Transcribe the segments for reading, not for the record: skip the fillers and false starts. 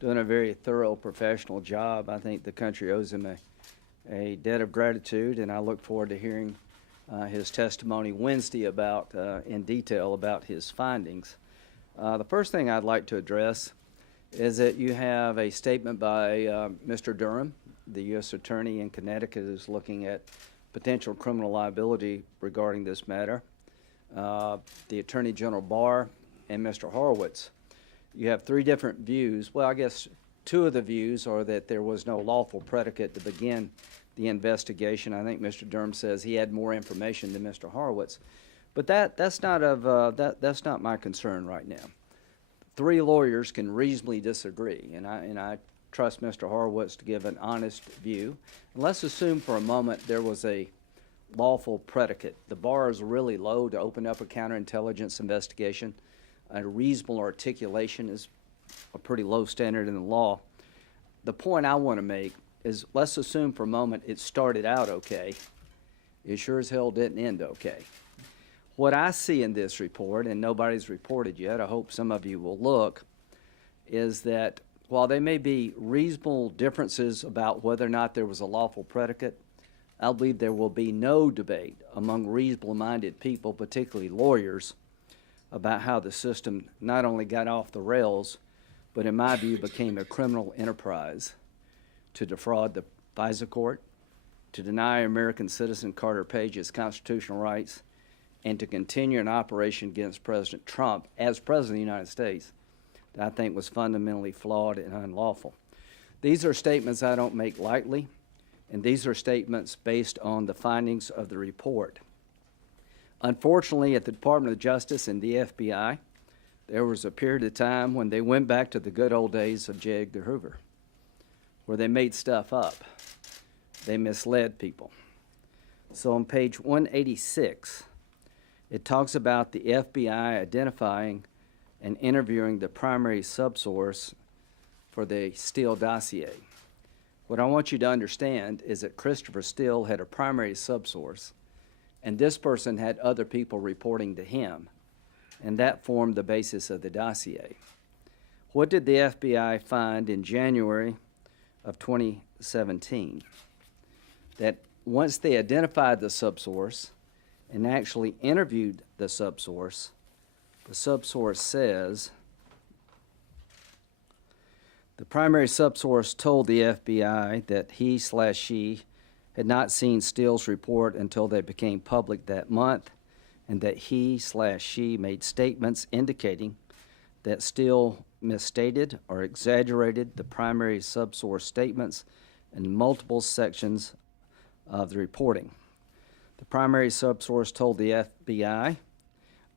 doing a very thorough professional job. I think the country owes him a debt of gratitude, and I look forward to hearing his testimony Wednesday about, in detail about his findings. The first thing I'd like to address is that you have a statement by Mr. Durham, the U.S. Attorney in Connecticut, who's looking at potential criminal liability regarding this matter. The Attorney General Barr and Mr. Horowitz. You have three different views. Well, I guess two of the views are that there was no lawful predicate to begin the investigation. I think Mr. Durham says he had more information than Mr. Horowitz. But that's not my concern right now. Three lawyers can reasonably disagree, and I trust Mr. Horowitz to give an honest view. And let's assume for a moment there was a lawful predicate. The bar is really low to open up a counterintelligence investigation. A reasonable articulation is a pretty low standard in the law. The point I want to make is, let's assume for a moment it started out okay. It sure as hell didn't end okay. What I see in this report, and nobody's reported yet, I hope some of you will look, is that while there may be reasonable differences about whether or not there was a lawful predicate, I believe there will be no debate among reasonable-minded people, particularly lawyers, about how the system not only got off the rails, but in my view became a criminal enterprise to defraud the FISA court, to deny American citizen Carter Page his constitutional rights, and to continue an operation against President Trump as President of the United States that I think was fundamentally flawed and unlawful. These are statements I don't make lightly, and these are statements based on the findings of the report. Unfortunately, at the Department of Justice and the FBI, there was a period of time when they went back to the good old days of J. Edgar Hoover, where they made stuff up. They misled people. So on page 186, it talks about the FBI identifying and interviewing the primary subsource for the Steele dossier. What I want you to understand is that Christopher Steele had a primary subsource, and this person had other people reporting to him, and that formed the basis of the dossier. What did the FBI find in January of 2017? That once they identified the subsource and actually interviewed the subsource says, the primary subsource told the FBI that he/she had not seen Steele's report until they became public that month, and that he/she made statements indicating that Steele misstated or exaggerated the primary subsource statements in multiple sections of the reporting. The primary subsource told the FBI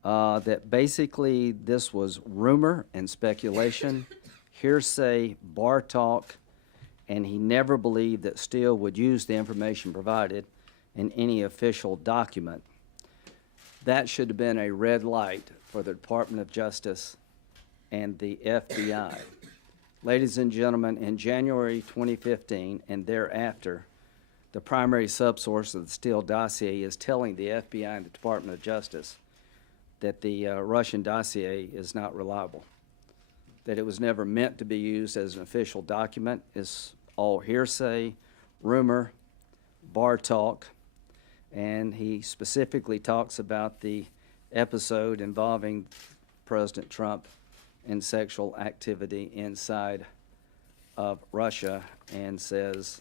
that basically this was rumor and speculation, hearsay, bar talk, and he never believed that Steele would use the information provided in any official document. That should have been a red light for the Department of Justice and the FBI. Ladies and gentlemen, in January 2015 and thereafter, the primary subsource of the Steele dossier is telling the FBI and the Department of Justice that the Russian dossier is not reliable, that it was never meant to be used as an official document. It's all hearsay, rumor, bar talk, and he specifically talks about the episode involving President Trump and sexual activity inside of Russia, and says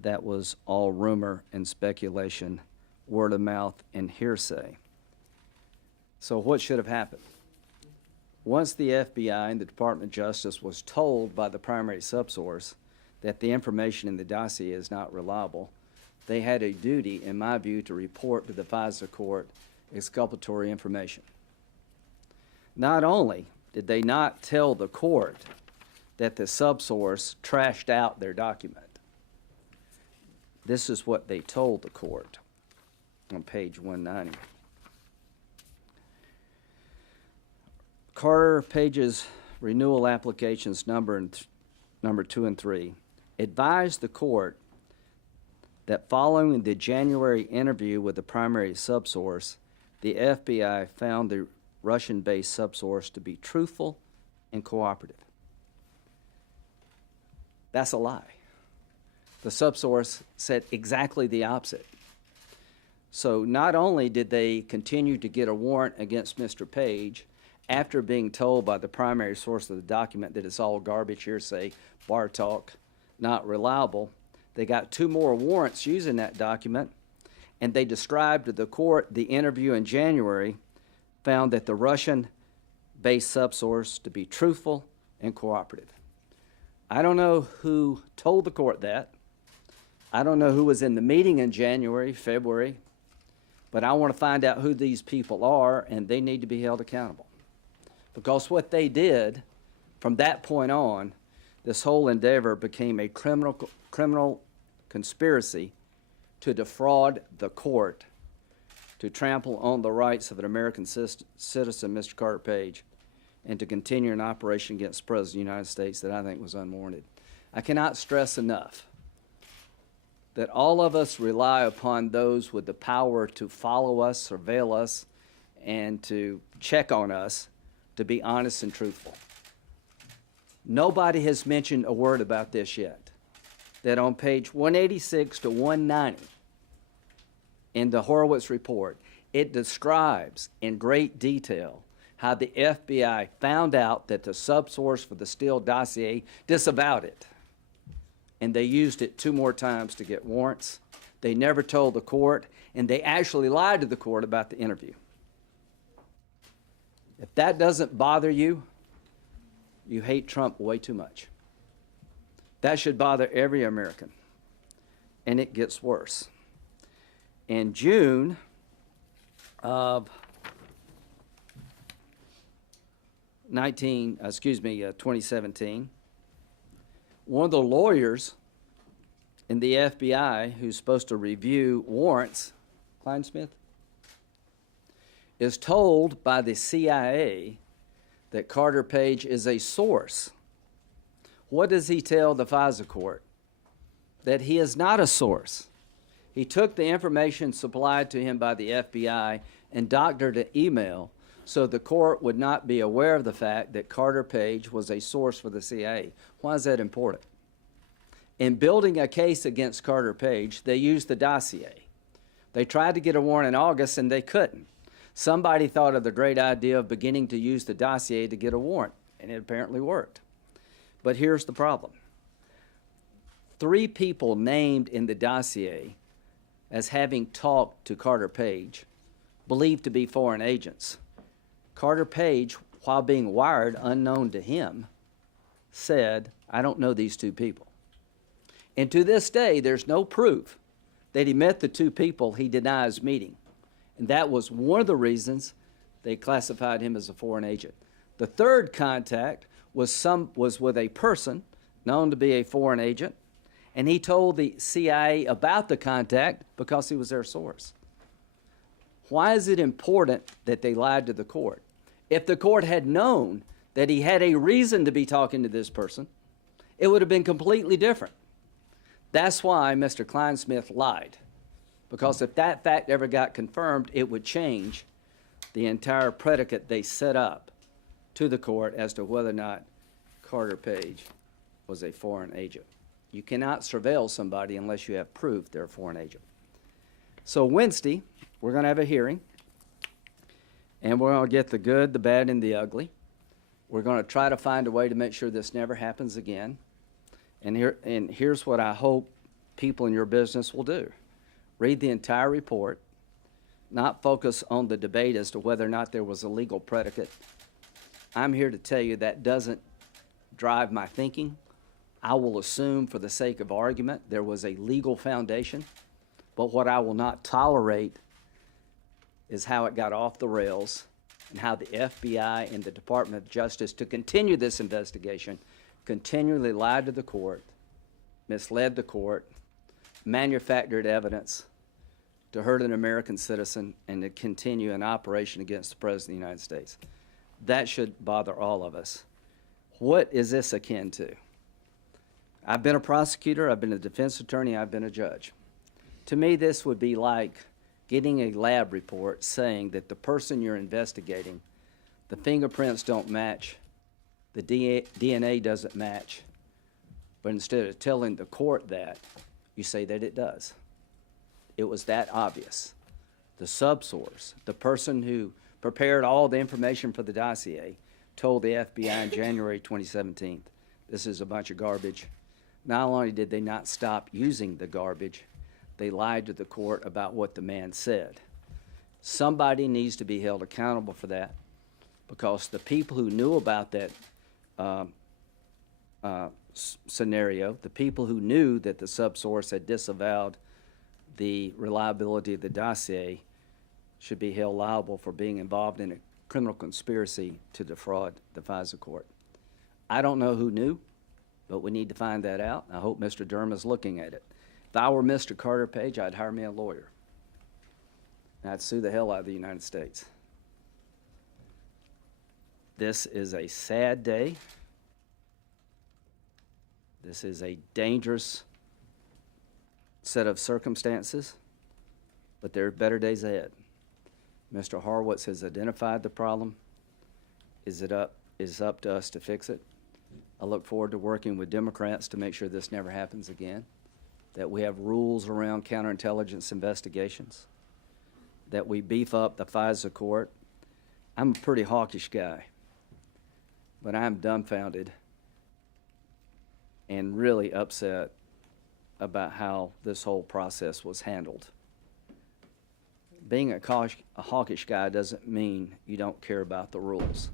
that was all rumor and speculation, word of mouth, and hearsay. So what should have happened? Once the FBI and the Department of Justice was told by the primary subsource that the information in the dossier is not reliable, they had a duty, in my view, to report to the FISA court exculpatory information. Not only did they not tell the court that the subsource trashed out their document, this is what they told the court on page 190. Carter Page's renewal applications number 2 and 3 advised the court that following the January interview with the primary subsource, the FBI found the Russian-based subsource to be truthful and cooperative. That's a lie. The subsource said exactly the opposite. So not only did they continue to get a warrant against Mr. Page after being told by the primary source of the document that it's all garbage, hearsay, bar talk, not reliable, they got 2 more warrants using that document, and they described to the court the interview in January, found that the Russian-based subsource to be truthful and cooperative. I don't know who told the court that. I don't know who was in the meeting in January, February, but I want to find out who these people are, and they need to be held accountable. Because what they did, from that point on, this whole endeavor became a criminal conspiracy to defraud the court, to trample on the rights of an American citizen, Mr. Carter Page, and to continue an operation against the President of the United States that I think was unwarranted. I cannot stress enough that all of us rely upon those with the power to follow us, surveil us, and to check on us to be honest and truthful. Nobody has mentioned a word about this yet. That on page 186 to 190 in the Horowitz report, it describes in great detail how the FBI found out that the subsource for the Steele dossier disavowed it. And they used it 2 more times to get warrants. They never told the court, and they actually lied to the court about the interview. If that doesn't bother you, you hate Trump way too much. That should bother every American. And it gets worse. In June of 2017, one of the lawyers in the FBI who's supposed to review warrants, Kleinsmith, is told by the CIA that Carter Page is a source. What does he tell the FISA court? That he is not a source. He took the information supplied to him by the FBI and doctored an email so the court would not be aware of the fact that Carter Page was a source for the CIA. Why is that important? In building a case against Carter Page, they used the dossier. They tried to get a warrant in August and they couldn't. Somebody thought of the great idea of beginning to use the dossier to get a warrant, and it apparently worked. But here's the problem. 3 people named in the dossier as having talked to Carter Page, believed to be foreign agents. Carter Page, while being wired unknown to him, said, I don't know these 2 people. And to this day, there's no proof that he met the 2 people he denies meeting. And that was one of the reasons they classified him as a foreign agent. The 3rd contact was with a person known to be a foreign agent, and he told the CIA about the contact because he was their source. Why is it important that they lied to the court? If the court had known that he had a reason to be talking to this person, it would have been completely different. That's why Mr. Kleinsmith lied, because if that fact ever got confirmed, it would change the entire predicate they set up to the court as to whether or not Carter Page was a foreign agent. You cannot surveil somebody unless you have proof they're a foreign agent. So Wednesday, we're going to have a hearing, and we're going to get the good, the bad, and the ugly. We're going to try to find a way to make sure this never happens again. And here's what I hope people in your business will do. Read the entire report, not focus on the debate as to whether or not there was a legal predicate. I'm here to tell you that doesn't drive my thinking. I will assume, for the sake of argument, there was a legal foundation, but what I will not tolerate is how it got off the rails and how the FBI and the Department of Justice, to continue this investigation, continually lied to the court, misled the court, manufactured evidence to hurt an American citizen and to continue an operation against the President of the United States. That should bother all of us. What is this akin to? I've been a prosecutor, I've been a defense attorney, I've been a judge. To me, this would be like getting a lab report saying that the person you're investigating, the fingerprints don't match, the DNA doesn't match, But instead of telling the court that, you say that it does. It was that obvious. The subsource, the person who prepared all the information for the dossier, told the FBI in January 2017, this is a bunch of garbage. Not only did they not stop using the garbage, they lied to the court about what the man said. Somebody needs to be held accountable for that, because the people who knew about that scenario, the people who knew that the subsource had disavowed the reliability of the dossier, should be held liable for being involved in a criminal conspiracy to defraud the FISA court. I don't know who knew, but we need to find that out. I hope Mr. Durham is looking at it. If I were Mr. Carter Page, I'd hire me a lawyer, and I'd sue the hell out of the United States. This is a sad day. This is a dangerous set of circumstances, but there are better days ahead. Mr. Horowitz has identified the problem. It is up to us to fix it. I look forward to working with Democrats to make sure this never happens again, that we have rules around counterintelligence investigations, that we beef up the FISA court. I'm a pretty hawkish guy, but I'm dumbfounded and really upset about how this whole process was handled. Being a hawkish guy doesn't mean you don't care about the rules.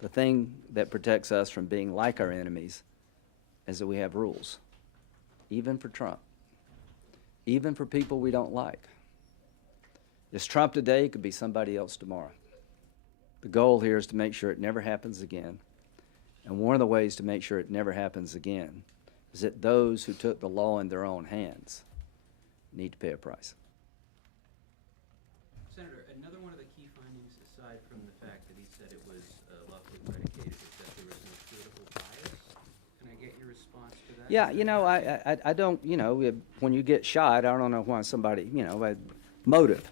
The thing that protects us from being like our enemies is that we have rules, even for Trump, even for people we don't like. It's Trump today, it could be somebody else tomorrow. The goal here is to make sure it never happens again. And one of the ways to make sure it never happens again is that those who took the law in their own hands need to pay a price. Senator, another one of the key findings, aside from the fact that he said it was lawfully predicated, is that there was no political bias. Can I get your response to that? Yeah, you know, I don't, you know, when you get shot, I don't know why somebody, you know, motive.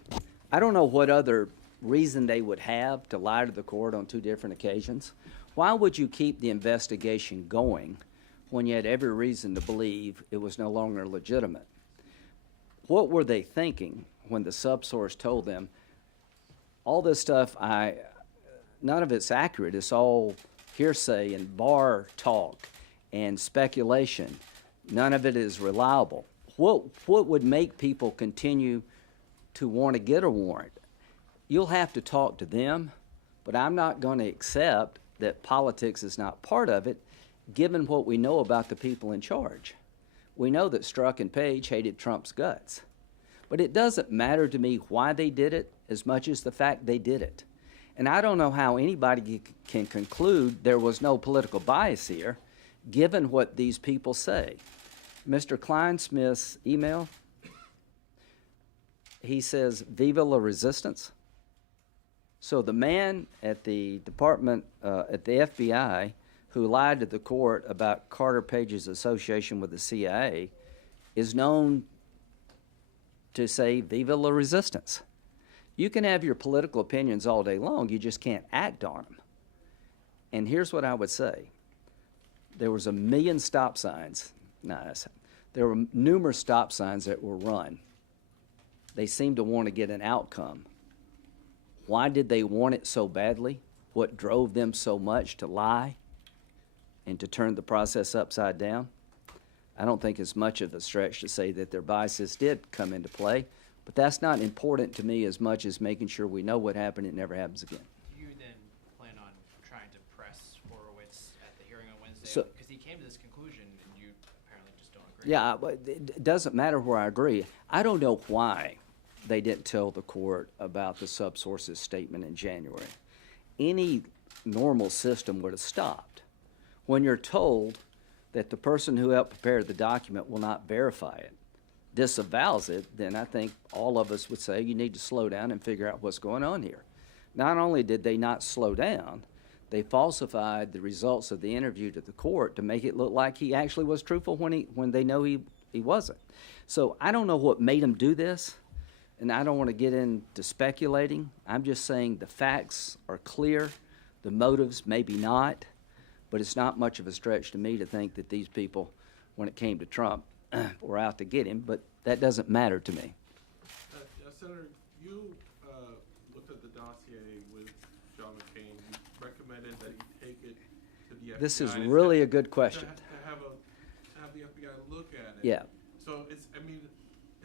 I don't know what other reason they would have to lie to the court on 2 different occasions. Why would you keep the investigation going when you had every reason to believe it was no longer legitimate? What were they thinking when the subsource told them, all this stuff, none of it's accurate, it's all hearsay and bar talk and speculation. None of it is reliable. What would make people continue to want to get a warrant? You'll have to talk to them, but I'm not going to accept that politics is not part of it, given what we know about the people in charge. We know that Strzok and Page hated Trump's guts. But it doesn't matter to me why they did it as much as the fact they did it. And I don't know how anybody can conclude there was no political bias here, given what these people say. Mr. Kleinsmith's email, he says, "Viva la resistance." So the man at the department, at the FBI, who lied to the court about Carter Page's association with the CIA, is known to say, "Viva la resistance." You can have your political opinions all day long, you just can't act on them. And here's what I would say. There was 1 million stop signs. There were numerous stop signs that were run. They seemed to want to get an outcome. Why did they want it so badly? What drove them so much to lie and to turn the process upside down? I don't think it's much of a stretch to say that their biases did come into play, but that's not important to me as much as making sure we know what happened and it never happens again. Do you then plan on trying to press Horowitz at the hearing on Wednesday? Because he came to this conclusion and you apparently just don't agree. Yeah, but it doesn't matter where I agree. I don't know why they didn't tell the court about the subsource's statement in January. Any normal system would have stopped. When you're told that the person who helped prepare the document will not verify it, disavows it, then I think all of us would say you need to slow down and figure out what's going on here. Not only did they not slow down, they falsified the results of the interview to the court to make it look like he actually was truthful when they know he wasn't. So I don't know what made them do this, and I don't want to get into speculating. I'm just saying the facts are clear, the motives maybe not, but it's not much of a stretch to me to think that these people when it came to Trump were out to get him, but that doesn't matter to me. Senator, you looked at the dossier with John McCain. You recommended that he take it to the FBI. This is really a good To question. have the FBI look at it. Yeah. So it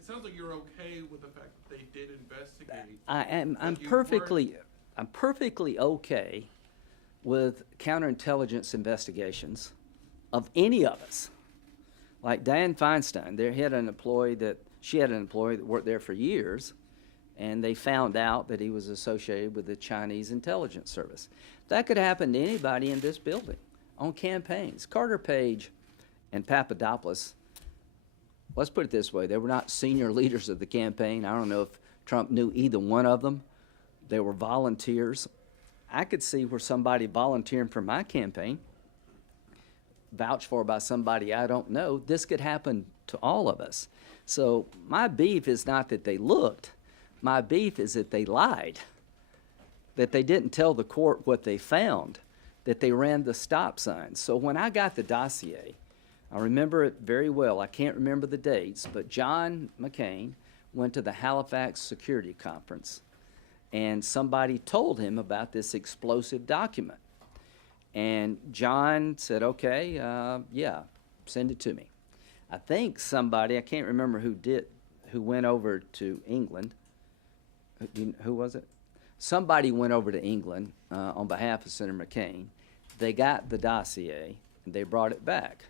sounds like you're okay with the fact that they did investigate. I'm but you perfectly okay with counterintelligence investigations of any of us. Like Dianne Feinstein, she had an employee that worked there for years, and they found out that he was associated with the Chinese intelligence service. That could happen to anybody in this building on campaigns. Carter Page and Papadopoulos, let's put it this way, they were not senior leaders of the campaign. I don't know if Trump knew either one of them. They were volunteers. I could see where somebody volunteering for my campaign, vouched for by somebody I don't know, this could happen to all of us. So my beef is not that they looked. My beef is that they lied, that they didn't tell the court what they found, that they ran the stop signs. So when I got the dossier, I remember it very well. I can't remember the dates, but John McCain went to the Halifax Security Conference, and somebody told him about this explosive document. And John said, okay, yeah, send it to me. I think somebody, I can't remember who went over to England. Who was it? Somebody went over to England on behalf of Senator McCain. They got the dossier, and they brought it back.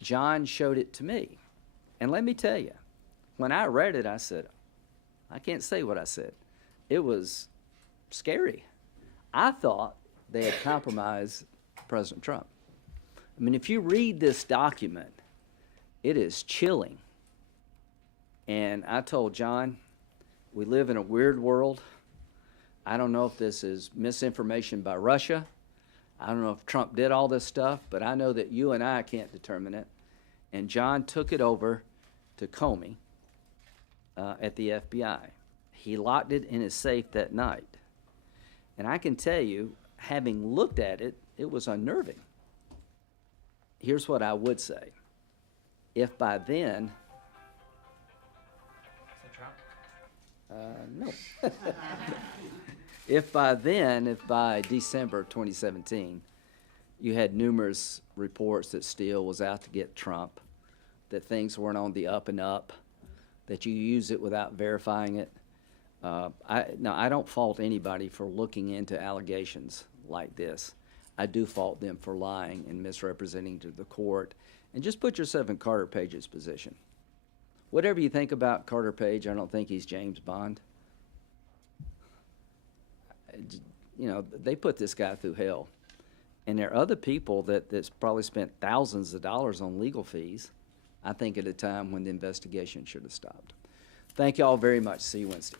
John showed it to me. And let me tell you, when I read it, I said, I can't say what I said. It was scary. I thought they had compromised President Trump. I mean, if you read this document, it is chilling. And I told John, we live in a weird world. I don't know if this is misinformation by Russia. I don't know if Trump did all this stuff, but I know that you and I can't determine it. And John took it over to Comey at the FBI. He locked it in his safe that night. And I can tell you, having looked at it, it was unnerving. Here's what I would say. If by then... no. If by December 2017, you had numerous reports that Steele was out to get Trump, that things weren't on the up and up, that you use it without verifying it, I don't fault anybody for looking into allegations like this. I do fault them for lying and misrepresenting to the court. And just put yourself in Carter Page's position. Whatever you think about Carter Page, I don't think he's James Bond. You know, they put this guy through hell. And there are other people that's probably spent thousands of dollars on legal fees, I think, at a time when the investigation should have stopped. Thank you all very much. See you Wednesday.